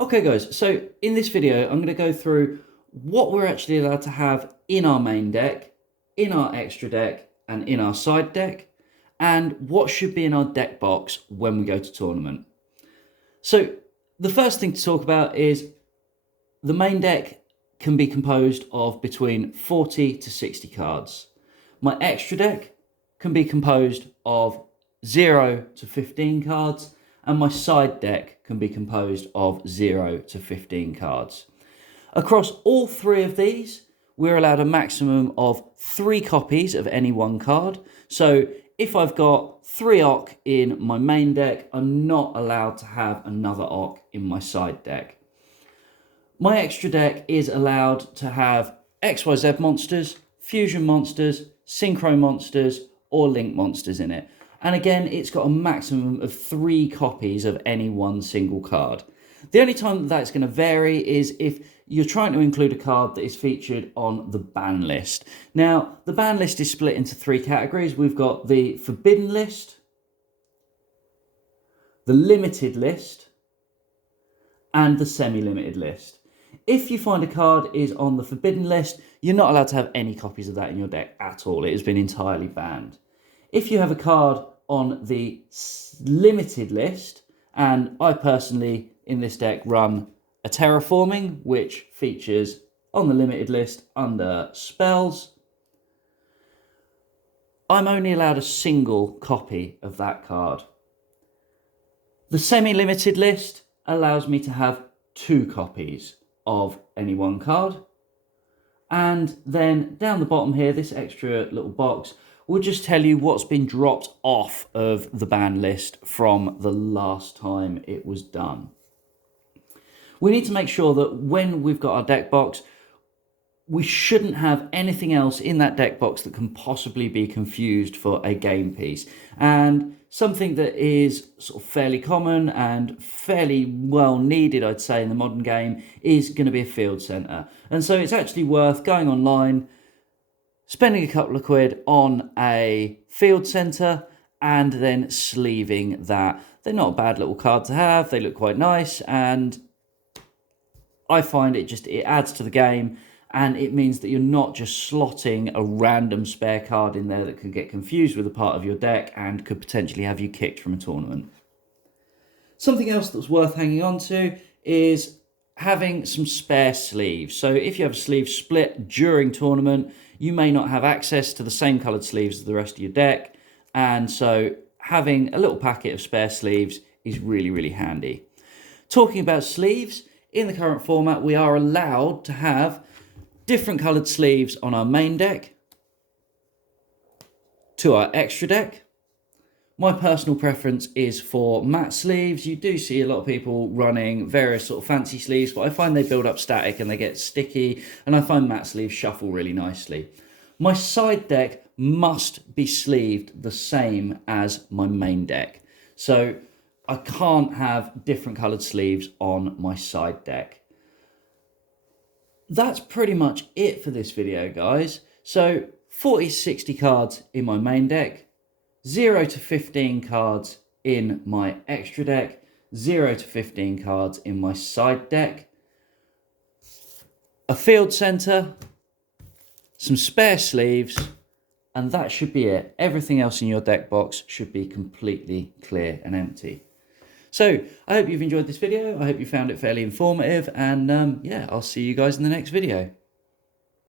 Okay guys, so in this video I'm going to go through what we're actually allowed to have in our main deck, in our extra deck and in our side deck, and what should be in our deck box when we go to tournament. So the first thing to talk about is the main deck can be composed of between 40 to 60 cards. My extra deck can be composed of 0 to 15 cards, and my side deck can be composed of 0 to 15 cards. Across all three of these, we're allowed a maximum of 3 copies of any one card. So if I've got 3 Ock in my main deck, I'm not allowed to have another Ock in my side deck. My extra deck is allowed to have XYZ monsters, fusion monsters, synchro monsters, or link monsters in it. And again, it's got a maximum of 3 copies of any one single card. The only time that's going to vary is if you're trying to include a card that is featured on the ban list. Now, the ban list is split into 3 categories. We've got the forbidden list, the limited list, and the semi-limited list. If you find a card is on the forbidden list, you're not allowed to have any copies of that in your deck at all. It has been entirely banned. If you have a card on the limited list, and I personally in this deck run a terraforming, which features on the limited list under spells, I'm only allowed a single copy of that card. The semi-limited list allows me to have 2 copies of any one card. And then down the bottom here, this extra little box will just tell you what's been dropped off of the ban list from the last time it was done. We need to make sure that when we've got our deck box, we shouldn't have anything else in that deck box that can possibly be confused for a game piece. And something that is sort of fairly common and fairly well needed, I'd say, in the modern game is going to be a field centre. And so it's actually worth going online, spending a couple of quid on a field centre, and then sleeving that. They're not a bad little card to have. They look quite nice, and I find it adds to the game. And it means that you're not just slotting a random spare card in there that could get confused with a part of your deck and could potentially have you kicked from a tournament. Something else that's worth hanging on to is having some spare sleeves. So if you have a sleeve split during tournament, you may not have access to the same coloured sleeves as the rest of your deck. And so having a little packet of spare sleeves is really, really handy. Talking about sleeves, in the current format, we are allowed to have different coloured sleeves on our main deck to our extra deck. My personal preference is for matte sleeves. You do see a lot of people running various sort of fancy sleeves, but I find they build up static and they get sticky, and I find matte sleeves shuffle really nicely. My side deck must be sleeved the same as my main deck. So I can't have different coloured sleeves on my side deck. That's pretty much it for this video, guys. So 40 to 60 cards in my main deck, 0 to 15 cards in my extra deck, 0 to 15 cards in my side deck, a field centre, some spare sleeves, and that should be it. Everything else in your deck box should be completely clear and empty. So I hope you've enjoyed this video. I hope you found it fairly informative, and yeah, I'll see you guys in the next video.